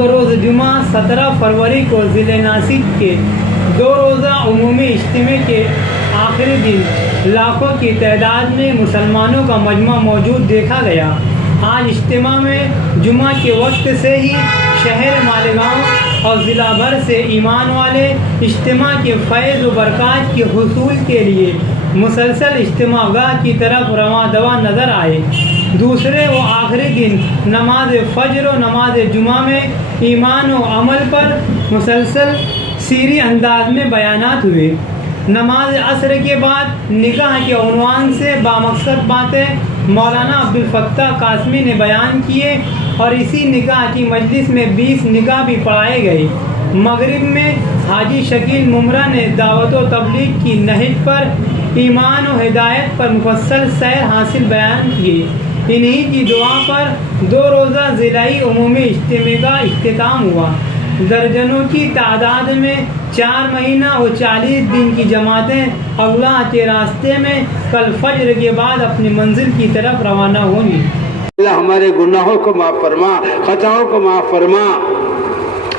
बरोज़ जुमा 17 फरवरी को ज़िले नासिक के 2 रोज़ा उमूमी इज्तिमा के आखिरी दिन लाखों की तादाद में मुसलमानों का मजमा मौजूद देखा गया। आज इज्तिमा में जुमा के वक्त से ही शहर मालेगांव और ज़िला भर से ईमान वाले इज्तिमा के फैज़ व बरक़ात के हुसूल के लिए मुसलसल इज्तिमागाह की तरफ रवां दवा नज़र आए। दूसरे व आखिरी दिन नमाज फ़ज्र और नमाज जुमा में ईमान व अमल पर मुसलसल सीरी अंदाज में बयानात हुए। नमाज असर के बाद निकाह के उन्वान से बामकसद बातें मौलाना अब्दुल फत्ताह कासमी ने बयान किए और इसी निकाह की मजलिस में 20 निकाह भी पढ़ाए गए। मगरिब में हाजी शकील मुमरा ने दावत व तबलीग की नहज पर ईमान व हिदायत पर मुफस्सल सैर हासिल बयान किए। इन्हीं की दुआ पर 2 रोज़ा ज़िलाई उमूमी इज्तिमा का इख्तिताम हुआ। दर्जनों की तादाद में 4 महीना और 40 दिन की जमातें अल्लाह के रास्ते में कल फज्र के बाद अपनी मंजिल की तरफ रवाना होंगी। अल्लाह हमारे गुनाहों को माफ़ फरमा, खताओं को माफ़ फरमा।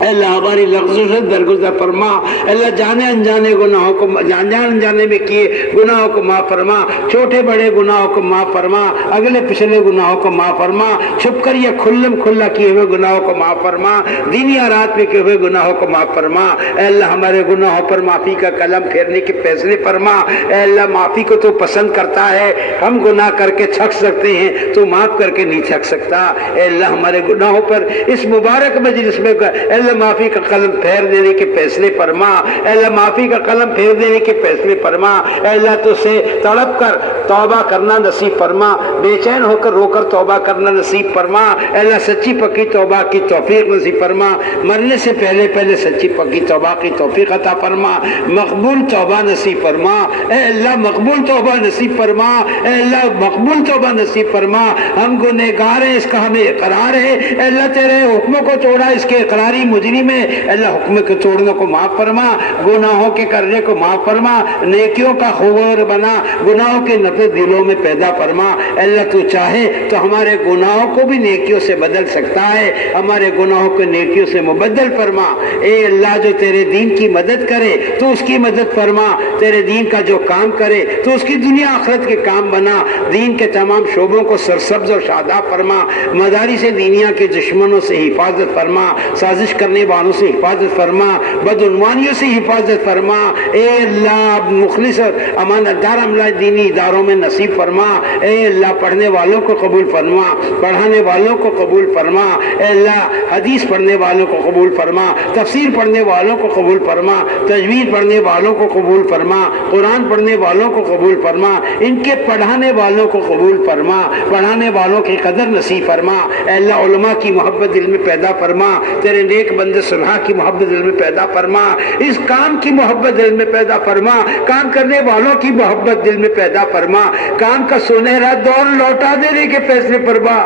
अल्लाह हमारी लफ्ज़ों से दरगुजर फरमा। अल्लाह जाने अनजाने गुनाहों को जाने अनजाने में किए गुनाहों को माफ़ फरमा। छोटे बड़े गुनाहों को माफ़ फरमा। अगले पिछले गुनाहों को माफ़ फरमा। छुप कर या खुल्लम खुल्ला किए हुए गुनाहों को माफ़ फरमा। दिन या रात में किए हुए गुनाहों को माफ़ फरमा। अल्लाह हमारे गुनाहों पर माफ़ी का कलम फेरने के फैसले फरमा। अल्लाह माफ़ी को तो पसंद करता है। हम गुनाह करके थक सकते हैं, तो माफ़ करके नहीं थक सकता। अल्लाह हमारे गुनाहों पर इस मुबारक मजलिस में अल्लाह माफ़ी का कलम फेर देने के फैसले फरमा। अल्लाह माफ़ी का कलम फेर देने के फैसले फरमा। अल्लाह तुझसे तड़प कर तौबा करना नसीब फरमा। बेचैन होकर रोकर तौबा करना नसीब फरमा। अल्लाह सच्ची पक्की तौबा की तौफीक नसीब फरमा। मरने से पहले पहले सच्ची पक्की तौबा की तौफीक अता फरमा। मकबूल तौबा नसीब फरमा। अल्लाह मकबूल तौबा नसीब फरमा। अल्लाह मकबूल तौबा नसीब फरमा। हम गुनहगार हैं, इसका हमें इकरार है। अल्लाह तेरे हुक्म को तोड़ा, इसके इकरारी मुजरिम में अल्लाह हुक्म के तोड़ने को माफ़ फरमा। गुनाहों के करने को माफ़ फरमा। नेकियों का खुबर बना, गुनाहों के नफरत दिलों में पैदा फरमा। अल्लाह तू चाहे तो हमारे गुनाहों को भी नेकियों से बदल सकता है। हमारे गुनाहों को नेकियों से मुबद्दल फरमा। ए अल्लाह, जो तेरे दीन की मदद करे तो उसकी मदद फरमा। तेरे दीन का जो काम करे तो उसकी दुनिया आखिरत के काम बना। दीन के तमाम शोबों को सरसब्ज और शादाब फरमा। मदारिस दीनिया के दुश्मनों से हिफाजत फरमा। साजिश करने वालों से हिफाजत फरमा। बदउनवानियों से हिफाजत फरमा। ए अल्लाह, मुखलिस और अमानतदार अमला दीनी इदारों में नसीब फरमा। ए अल्लाह, पढ़ने वालों को कबूल फरमा, पढ़ाने वालों को कबूल फरमा। ए अल्लाह, हदीस पढ़ने वालों को कबूल फरमा, तफसीर पढ़ने वालों को कबूल फरमा, तजवीद पढ़ने वालों को कबूल फरमा, कुरान पढ़ने वालों को कबूल फरमा। इनके पढ़ाने वालों को कबूल फरमा, पढ़ाने वालों की कदर नसीब फरमा। ए अल्लाह, उलमा की मोहब्बत दिल में पैदा फरमा। तेरे नेक बंदे सुलह की मोहब्बत दिल में पैदा फरमा। इस काम की मोहब्बत दिल में पैदा फरमा। काम करने वालों की मोहब्बत दिल में पैदा फरमा। काम का सुनहरा दौर लौटा देने के फैसले फरमा।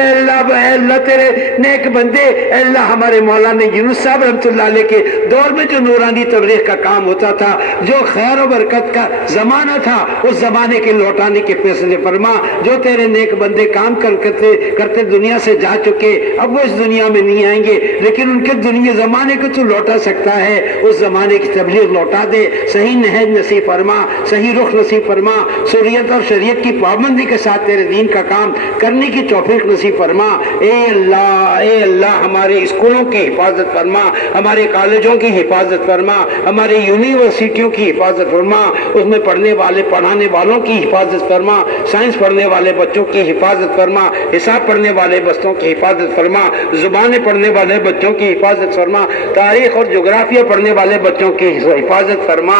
अल्लाह, तेरे नेक बंदे, अल्लाह हमारे मौलाना यूनुस साहब रहमतुल्लाह अलैह के दौर में जो नूरानी तबलीग का काम होता था, जो खैर और बरकत का जमाना था, उस जमाने के लौटाने के फैसले फरमा। जो तेरे नेक बंदे काम करते दुनिया से जा चुके, अब वो इस दुनिया में नहीं आएंगे, लेकिन उनके दुनिया जमाने को तू लौटा सकता है। उस जमाने की तबलीग लौटा दे। सही नहज नसीब फरमा, सही रुख नसीब फरमा। शरीयत और शरीयत की पाबंदी के साथ तेरे दीन का काम करने की तौफीक नसीब फरमा। ए अल्लाह, हमारे स्कूलों की हिफाजत फरमा, हमारे कॉलेजों की हिफाजत फरमा, हमारे यूनिवर्सिटियों की हिफाजत फरमा। उसमें पढ़ने वाले पढ़ाने वालों की हिफाजत फरमा। साइंस पढ़ने वाले बच्चों की हिफाजत फरमा। हिसाब पढ़ने वाले बच्चों की हिफाजत फरमा। जुबानें पढ़ने वाले बच्चों की हिफाजत फरमा। तारीख और जोग्राफिया पढ़ने वाले बच्चों की हिफाजत फरमा।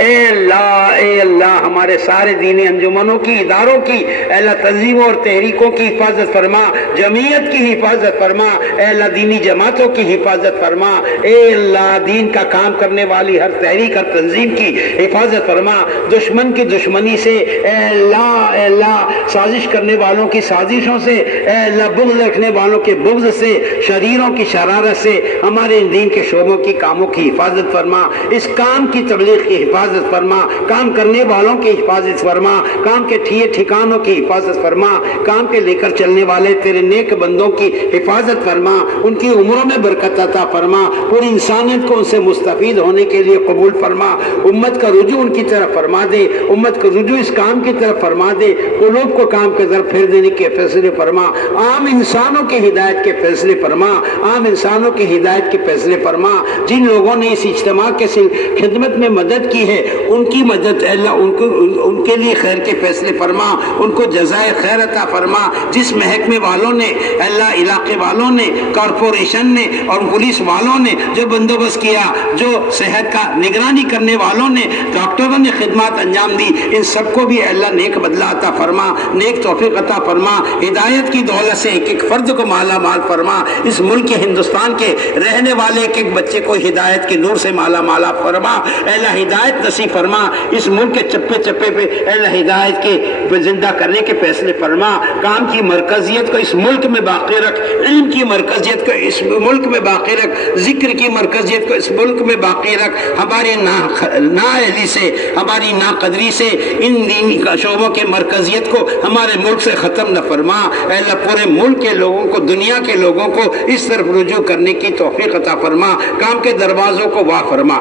ए अल्लाह, हमारे सारे दीनी अंजुमनों की, इदारों की, अल्लाह तंजीमों और तहरीकों की हिफाजत फरमा। जमीयत की हिफाजत फरमा। अल्लाह दीनी जमातों की हिफाजत फरमा। ए अल्लाह, दीन का काम करने वाली हर तहरीक और तंजीम की हिफाजत फरमा। दुश्मन की दुश्मनी से, अल्लाह साजिश करने वालों की साजिशों से, अल्लाह बुग़्ज़ रखने वालों के बुग़्ज़ से, शरीरों की शरारत से हमारे दीन के शोबों की कामों की हिफाजत फरमा। इस काम की तबलीग की हिफाजत हिफाजत फरमा, काम करने वालों की हिफाजत फरमा, काम के ठिकानों की हिफाजत फरमा, काम के लेकर चलने वाले तेरे नेक बंदों की हिफाजत फरमा, उनकी उम्रों में बरकत अता फरमा, पूरी इंसानियत को उनसे मुस्तफीद होने के लिए कबूल फरमा, उम्मत का रुजू उनकी तरफ फरमा दे, उम्मत का रुजू इस काम की तरफ फरमा दे, कुलूब को काम की तरफ फेर देने के फैसले फरमा, आम इंसानों की हिदायत के फैसले फरमा, आम इंसानों की हिदायत के फैसले फरमा। जिन लोगों ने इस इज्तिमा के खिदमत में मदद की है उनकी मदद अल्लाह उनके लिए खैर के फैसले फरमा, उनको जज़ाए खैर अता फरमा। जिस महकमे वालों ने अल्लाह इलाके वालों ने कॉरपोरेशन ने और पुलिस वालों ने जो बंदोबस्त किया, जो सेहत का निगरानी करने वालों ने, डॉक्टरों ने खिदमत अंजाम दी, इन सबको भी अल्लाह नेक बदला अता फरमा, नेक तौफीक अता फरमा, हिदायत की दौलत से एक एक फर्द को माला माल फरमा। इस मुल्क हिंदुस्तान के रहने वाले एक एक बच्चे को हिदायत के नूर से माला माला फरमा। अल्लाह हिदायत नसीब फरमा। इस मुल्क के चप्पे चप्पे पे अल्लाह हिदायत के जिंदा करने के फैसले फरमा। काम की मरकजियत को इस मुल्क में बाकी रख, इल्म की मरकजियत को इस मुल्क में बाकी रख, जिक्र की मरकजियत को इस मुल्क में बाकी रख। हमारी नाअहली से, हमारी नाकदरी से इन दीनी शोबों के मरकजियत को हमारे मुल्क से ख़त्म न फरमा। अल्लाह पूरे मुल्क के लोगों को, दुनिया के लोगों को इस तरफ रुजू करने की तौफीक अता फरमा। काम के दरवाज़ों को वाह फरमा।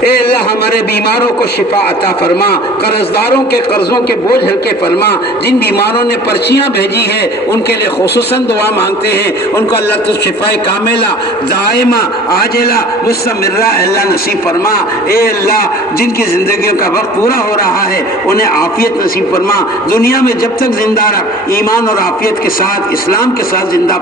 ए अल्लाह हमारे बीमारों को शिफा अता फरमा, कर्जदारों के कर्जों के बोझ हल्के फरमा। जिन बीमारों ने पर्चियाँ भेजी है उनके लिए खुसूसन दुआ मांगते हैं, उनको अल्लाह तो शिफाए कामिला दायमा आजिला मुस्तमिर्रा अल्लाह नसीब फरमा। ए अल्लाह जिनकी ज़िंदगियों का वक्त पूरा हो रहा है उन्हें आफियत नसीब फरमा। दुनिया में जब तक जिंदा रख, ईमान और आफियत के साथ, इस्लाम के साथ जिंदा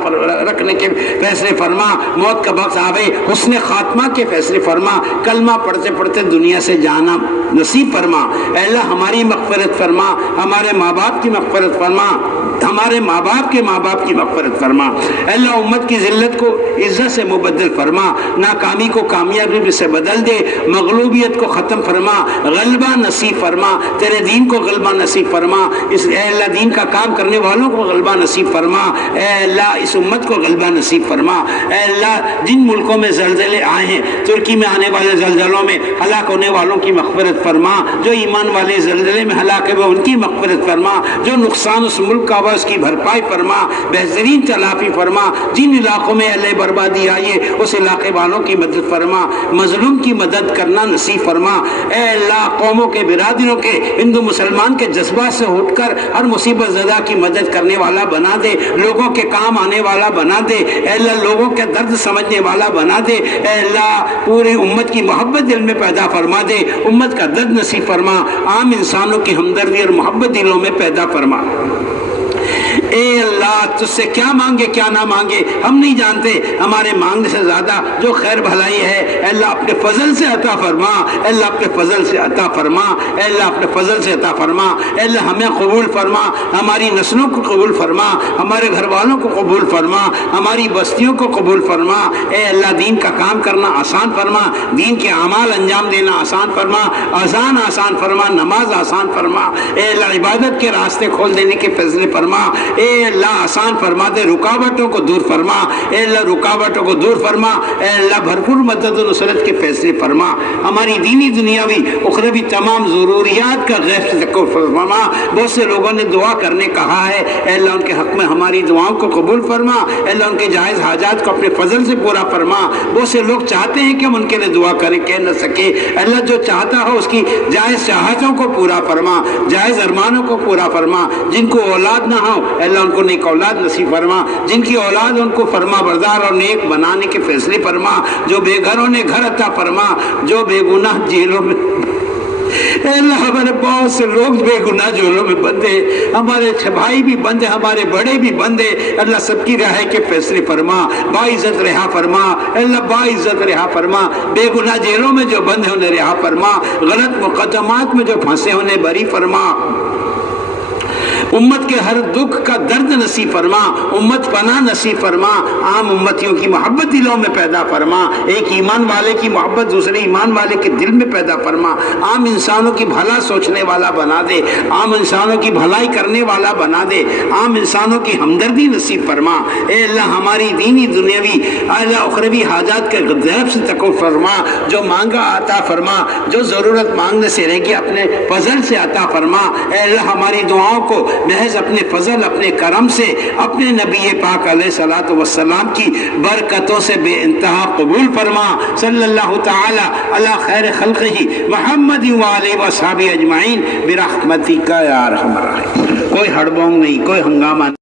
रखने के फैसले फरमा। मौत का वक्त आवे हुस्न खात्मा के फैसले फरमा। कलमा पढ़ते पढ़ते दुनिया से जाना नसीब फरमा। अल्लाह हमारी मग़फ़िरत फरमा, हमारे माँ बाप की मग़फ़िरत फरमा, हमारे माँ बाप के माँ बाप की मग़फ़िरत फरमा। अल्लाह उम्मत की ज़िल्लत को इज़्ज़त से मुबद्दल फरमा, नाकामी को कामयाबी से बदल दे, मग़लूबियत को ख़त्म फरमा, गलबा नसीब फरमा, तेरे दीन को गलबा नसीब फरमा। इस अल्लाह दीन का काम करने वालों को गलबा नसीब फरमा। अल्लाह इस उम्मत को गलबा नसीब फरमा। अल्लाह जिन मुल्कों में ज़लज़ले आए हैं, तुर्की में आने वाले ज़लज़लों में हलाक होने वालों की मग़फ़िरत फरमा। जो ईमान वाले ज़लज़ले में हलाक हुए उनकी मग़फ़िरत फरमा। जो नुकसान उस मुल्क का हुआ उसकी भरपाई फरमा, बेहतरीन तलाफ़ी फरमा। जिन इलाकों में अल्लाह बर्बादी आई है उस इलाके वालों की मदद फरमा, मजलूम की मदद करना नसीब फरमा। ए अल्लाह कौमों के बिरादरों के, हिंदू मुसलमान के जज्बात से उठकर हर मुसीबत ज़दा की मदद करने वाला बना दे, लोगों के काम आने वाला बना दे। अल्लाह लोगों के दर्द समझने वाला बना दे। अल्लाह पूरी उम्मत की मोहब्बत दिल में पैदा फरमा दे, उम्मत का दर्द नसीब फरमा, आम इंसानों की हमदर्दी और मोहब्बत दिलों में पैदा फरमा। ए अल्लाह तुझसे क्या मांगे क्या ना मांगे हम नहीं जानते, हमारे मांगने से ज़्यादा जो खैर भलाई है अल्लाह अपने फजल से अता फरमा। अल्लाह अपने फजल से अता फरमा। अल्लाह अपने फजल से अता फरमा। अल्लाह हमें कबूल फरमा, हमारी नस्लों को कबूल फरमा, हमारे घर वालों को कबूल फरमा, हमारी बस्तियों को कबूल फरमा। ए अल्लाह दीन का काम करना आसान फरमा, दीन के अमाल अंजाम देना आसान फरमा, अज़ान आसान फरमा, नमाज आसान फरमा। ए अल्लाह इबादत के रास्ते खोल देने के फैसले फरमा। ए अल्लाह आसान फरमा दे, रुकावटों को दूर फरमा। ए अल्लाह रुकावटों को दूर फरमा। ए अल्लाह भरपूर मदद और नुसरत के फैसले फरमा। हमारी दीनी दुनियावी उखरवी तमाम ज़रूरियात का गैर से फरमा। बहुत से लोगों ने दुआ करने कहा है, ए अल्लाह उनके हक़ में हमारी दुआओं को कबूल फरमा। ए अल्लाह उनके जायज़ हाजात को अपने फजल से पूरा फरमा। बहुत से लोग चाहते हैं कि हम उनके लिए दुआ करें, कह न सके। अल्लाह जो चाहता हो उसकी जायज़ चाहतों को पूरा फरमा, जायज़ अरमानों को पूरा फरमा। जिनको औलाद ना हो अल्लाह उनको नेक औलाद नसीब फरमा, जिनकी औलाद उनको फरमा बरदार और नेक बनाने के फैसले फरमा। जो बेघरों ने घर अता फरमा, जो बेगुनाह जेलों में अल्लाह हमारे बहुत से लोग बेगुनाह जेलों में बंदे, हमारे भाई भी बंदे, हमारे बड़े भी बंदे। अल्लाह सबकी रिहाई के फैसले फरमा, बाइज्जत रिहा फरमा। अल्लाह बाइज्जत रिहा फरमा। बेगुनाह जेलों में जो बंद है उन्हें रिहा फरमा, गलत मुकदमात में जो फंसे उन्हें बरी फरमा। امت کے ہر دکھ کا درد نصیب فرما، امت پناہ نصیب فرما، عام امتیوں کی محبت دلوں میں پیدا فرما، ایک ایمان والے کی محبت دوسرے ایمان والے کے دل میں پیدا فرما، عام انسانوں کی بھلا سوچنے والا بنا دے، عام انسانوں کی بھلائی کرنے والا بنا دے، عام انسانوں کی ہمدردی نصیب فرما۔ اے اللہ ہماری دینی دنیاوی اعلیٰ اخروی حاجات کے غیب سے تقو فرما، جو مانگا عطا فرما، جو ضرورت مانگنے سے رہ گی اپنے فضل سے عطا فرما۔ اے اللہ ہماری دعاؤں کو محض اپنے فضل اپنے کرم سے اپنے نبی پاک علیہ الصلوۃ والسلام کی برکتوں سے بے انتہا قبول فرما۔ صلی اللہ تعالی علی خیر خلقہ محمد وآلہ وصحبہ اجمعین برحمتک یا ارحم الراحمین۔ کوئی ہڑبونگ نہیں، کوئی ہنگامہ نہیں۔